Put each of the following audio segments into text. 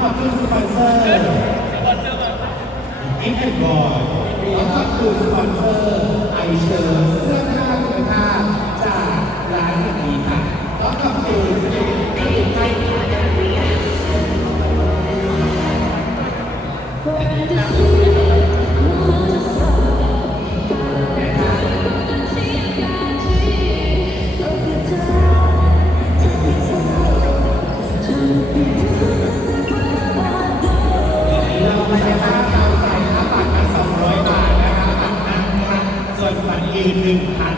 ขอบคุณสปอนเซอร์อีกหนึ่งบอร์ดแล้วก็คือสปอนเซอร์ไอเชอร์เสื้อผ้าคุณภาจากร้านดีฮค่ะแล้วขอบคุณที่ให้ที่ ทีมหนึ่งหาร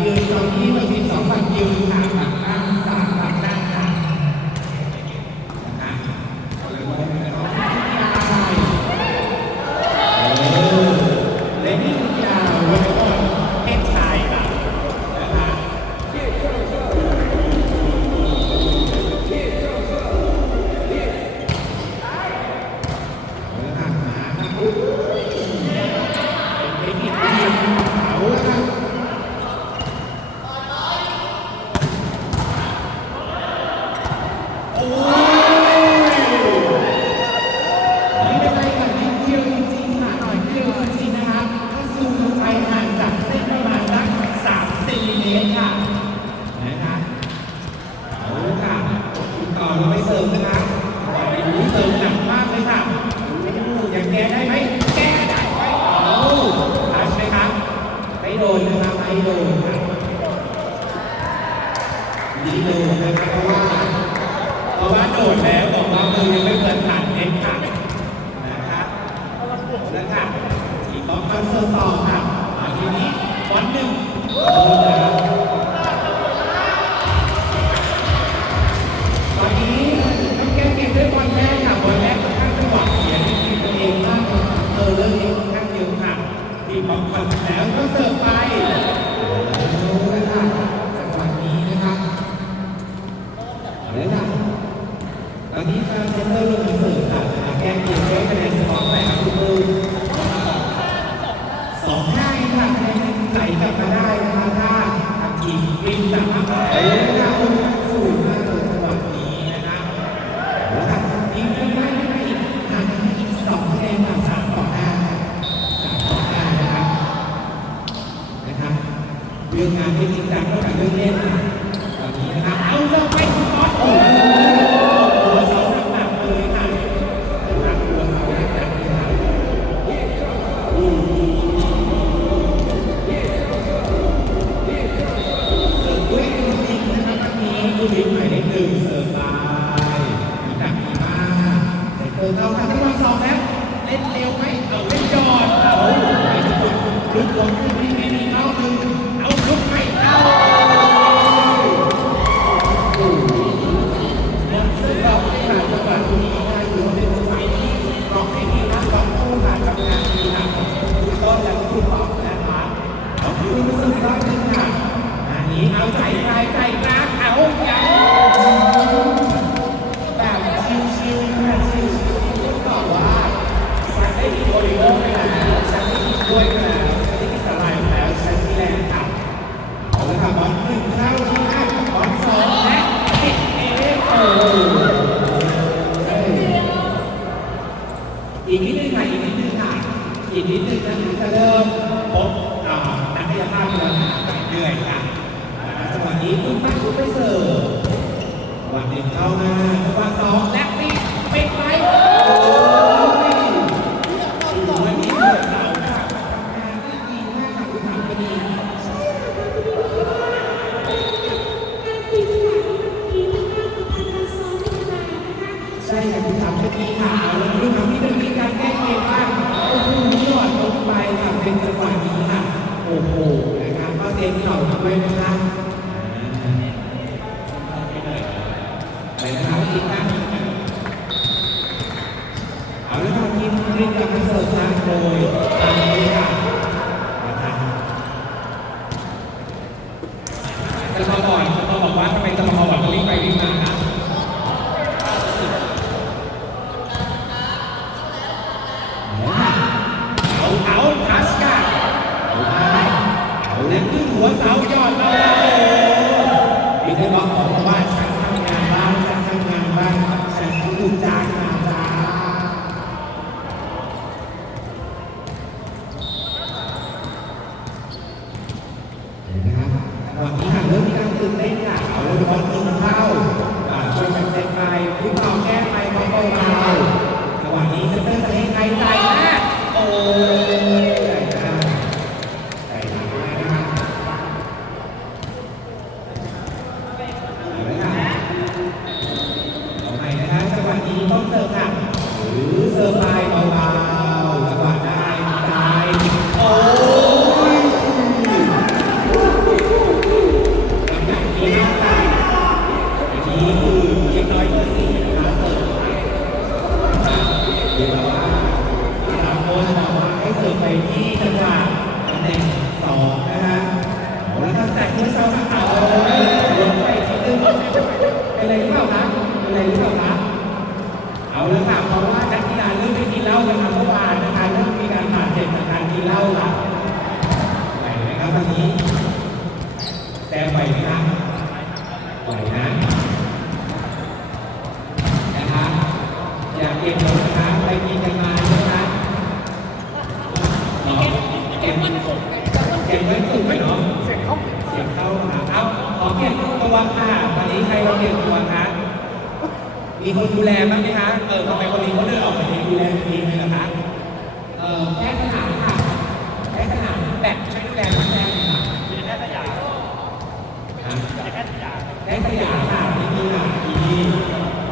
ยืนตรงนี้เรามีสองพันยืนค่ะ ตอนนี้น้ำแก้มีด้วยบอลแรกค่ะบอลแรกค่อนข้างจังหวเสียทีมตัวเองมากเออเรื่องนี้ค่อนข้างเยอะค่ะทีมบอลก่นแล้วก็เสิร์ฟ อีกนิดนึงค่ะอีกนิดนึงค่ะอีกนิดนึงนะจะเริ่มพบนักกายภาพแล้วค่ะเรื่อยค่ะจังหวะนี้คุณป้าคุณไปเสิร์ฟวันเด็กเข้ามาวังสองและปิดปิดไป ร่วมกับ วันนี้ค่เริ่มมีการตื่นเต้นค่ะเอาเรื่องร้อนเรื่งเข้าช่วยกัน เสียงไม่สูงเนาะเสียงเข้าเสียงเข้าหาเอาขอเก็บติประวค่ะวันนี้ใครเราเก็บติประวคะมีคนดูแลบ้างไหมคะเออทำไมคนนี้เขาเดินออกไปดูแลคนนี้เลยนะคะเออแค่สนามค่ะแค่สนามแบบช้ดูแลน้องแดงค่ะแค่สยามแค่สยามค่สยาะนี่คือค่ะนี่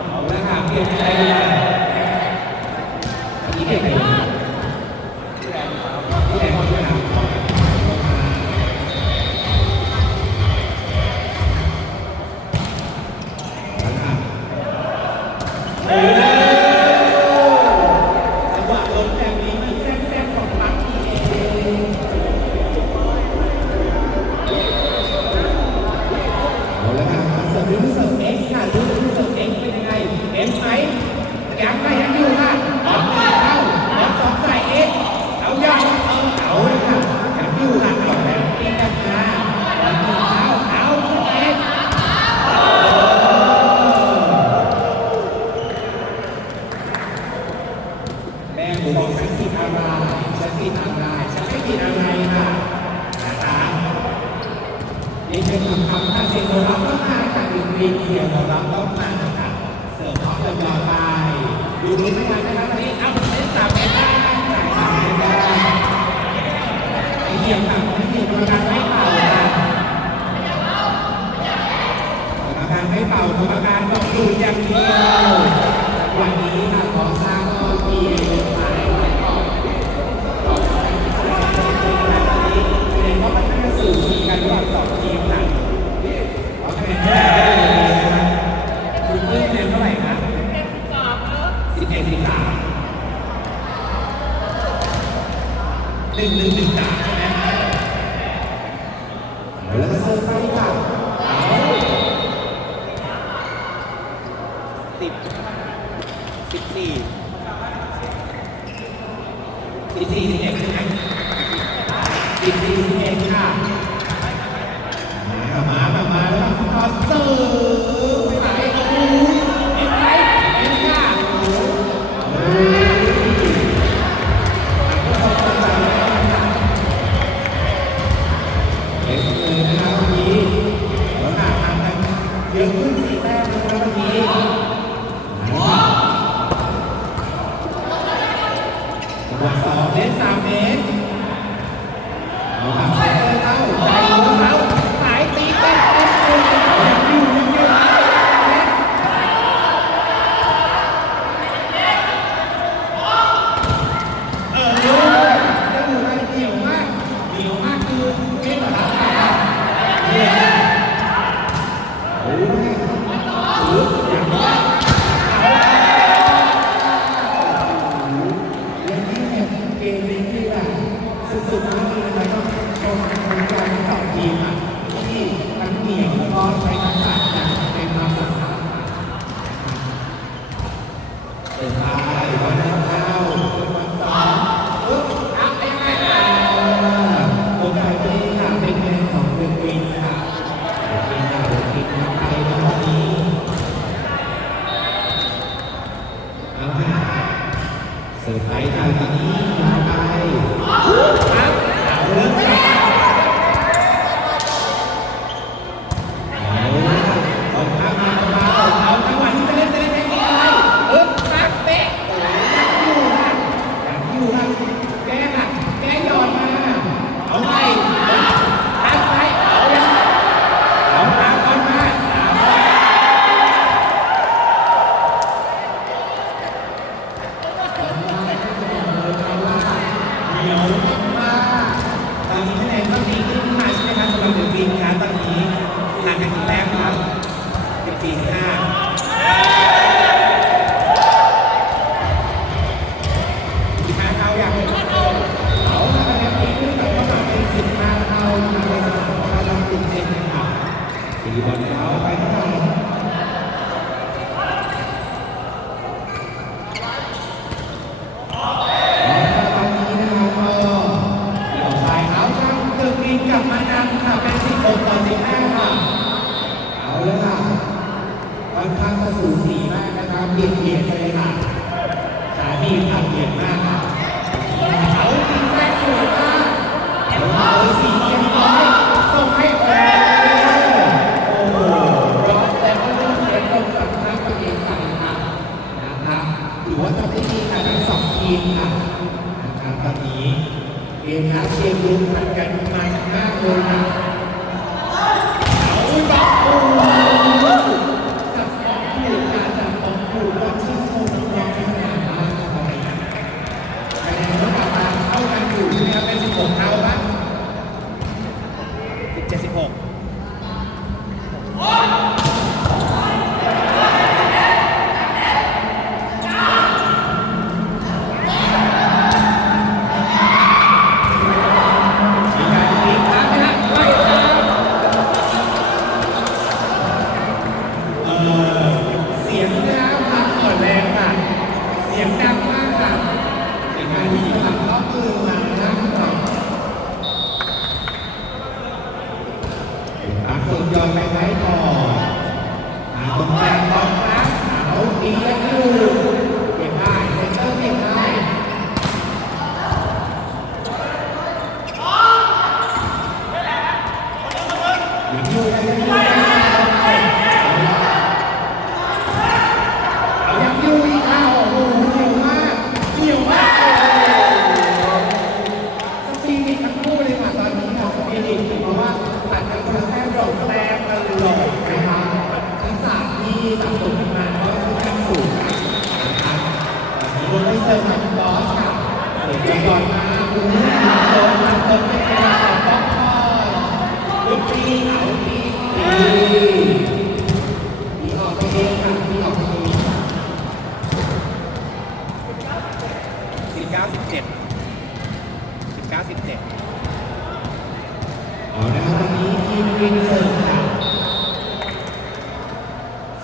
เอาละค่ะเปลี่ยนใจเลยอีกเด็ก นี่เป็นคำคำค่ะเสียงหัวเราต้องมาค่ะดีกรีเดียงหัเราะต้องมาค่ะเสิร์ฟพร้อมกับยอดไปดูดีไม่ทันนะครับวันนี้เอาเล่นสามเมตรได้จ่ายสามเมตได้ไอเดียค่ะไอเดียประการไม่เป่าค่ะประการไม่เป่ากรรการบอกดูอย่างเดียววันนี้ค่ะขอสร้างก็เกียร สู่ทีกันว่าสองทีมหลัโอเคคุณเพิ่เรียนเท่าไหร่ครับสิบเอ็ดสิบสามหนึ่งหนึ่งหนึ่งสาม ดึงขึ้นสี่แต้มนะครับวันนี้จัวะสองเล่นสามเมตรเอาครับเข้าใจรู้ สุดๆนะครับ ไป หรือว่าจะไม่มีการทั้งสองทีมค่ะนะครับตอนนี้เกมนะเกมรุมผัดกันมันมากเลยนะเอาบักปู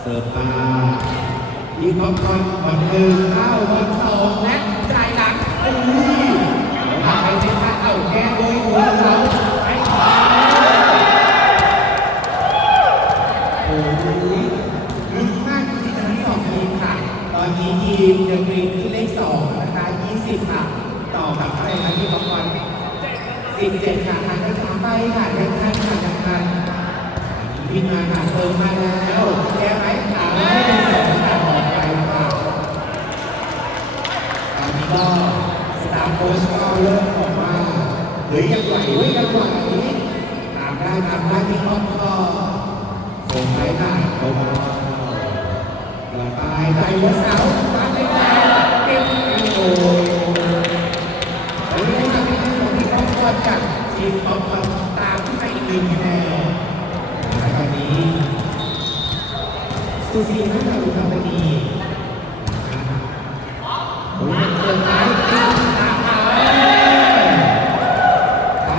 เสิร์ฟมาทีมป๊อปคอร์นบอลหนึ่งเข้าบอลสองและจ่ายหลังโอ้ยเอาพาไปเซ็นท่าเอาแก้โดยหัวเสาไปขวาโอ้ยลึกมากจริงๆทั้งสองทีมค่ะ ตอนนี้ทีมเดอะกรีขึ้นเลขสองนะคะ20ค่ะ ต่อกับอะไรคะที่ป๊อปคอร์นสิบเจ็ดค่ะทางกระชาไปค่ะ วิ่งมาค่ะเติมมาแล้วแก้ไหมอ่าไม่เป็นสองค่ะออกไปค่ะตอนนี้ก็สตาร์โค้ชก็เริ่มบอกว่าเฮ้ยยังไหวเฮ้ยยังไหวตามได้ตามได้ที่ห้องก็ส่งไปค่ะเบาๆต่อไปใจหัวเสามาเลยค่ะเก็บโอ้ยวันนี้ทำให้ทีมของพี่ป๊อปคอร์นกับทีมป๊อปตามขึ้นไปอีกหนึ่งคะแนนและตอนนี้ สุสีนักการุณคำดีโอ้ยเกินไปตามตามตา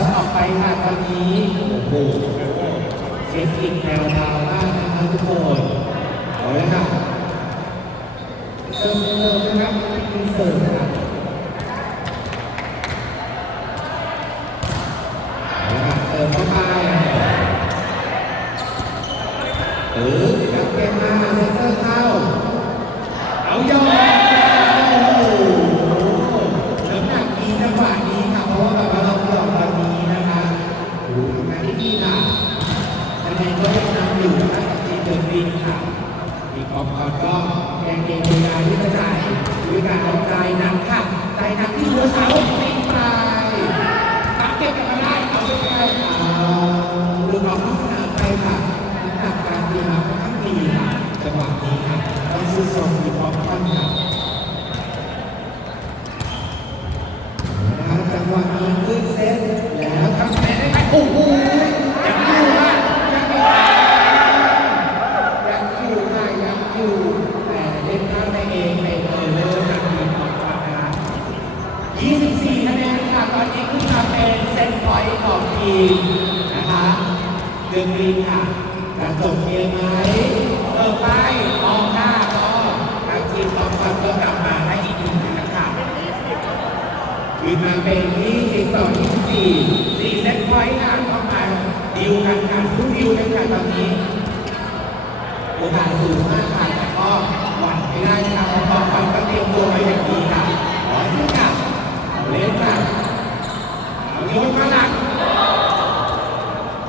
มออไปค่ะตอนนี้โอ้โหเช็คอินแนวดาวมากนะครับทุกคนเอาเลยค่ะเสิร์ฟเสิมนะครับมีเสิร์ฟนะครับ เติมเข้าไปเออกับเกมมาเซนเตอร์เข้า เอายอดโอ้โหน้ำหนักดีจังหวะนี้ค่ะ เพราะว่าแบบว่าเราเกือบตอนนี้นะคะโอ้โหทำงานที่ดีค่ะคะแนนก็ยังนำอยู่นะคะกับทีมเดอะบินค่ะมีกองกอนก็แข่งเกมเวลาที่จะจ่ายด้วยการเอาใจหนักค่ะใจหนักที่หัวเสาตีไป ตามเก็บกันมาได้เอาไปได้ลูกน้องพัฒนาไปค่ะน้ำหนักการตีมาค่อนข้างดีค่ะจังหวะนี้ค่ะต้องชื่นชมมีพร้อมกันค่ะนะคะจังหวะนี้ขึ้นเซตแล้วทำคะแนนได้ไหมโอ้โหยังอยู่ค่ะยังอยู่ยังอยู่ค่ะยังอยู่แต่เล่นข้ามได้เองเป็นเออเลิศจากทีมของเรานะคะ 24คะแนนค่ะ ตอนนี้ขึ้นมาเป็นเซนพอยต์ของทีมนะคะเดือนปีค่ะจะจบเกมไหมเปิดไปมองหน้าก็ทางทีมสองคนก็กลับมาได้อีกหนึ่งคะแนนค่ะ ขึ้นมาเป็น20ต่อ24 4เซนพอยต์ค่ะเข้ามาดิวกันค่ะสู้ดิวกันค่ะตอนนี้โอกาสสูงมากค่ะแต่ก็หวั่นไม่ได้ค่ะเพราะบางคนก็เตรียมตัวมาอย่างดีค่ะขอขึ้นค่ะเอาเล่นค่ะเอาโยนมาหลัง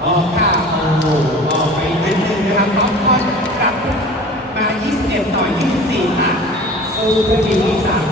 ออกค่ะโอ้โหออกไปนิดนึงนะครับน้องคอนกลับมา21ต่อ24ค่ะสู้เพื่อทีมอีก3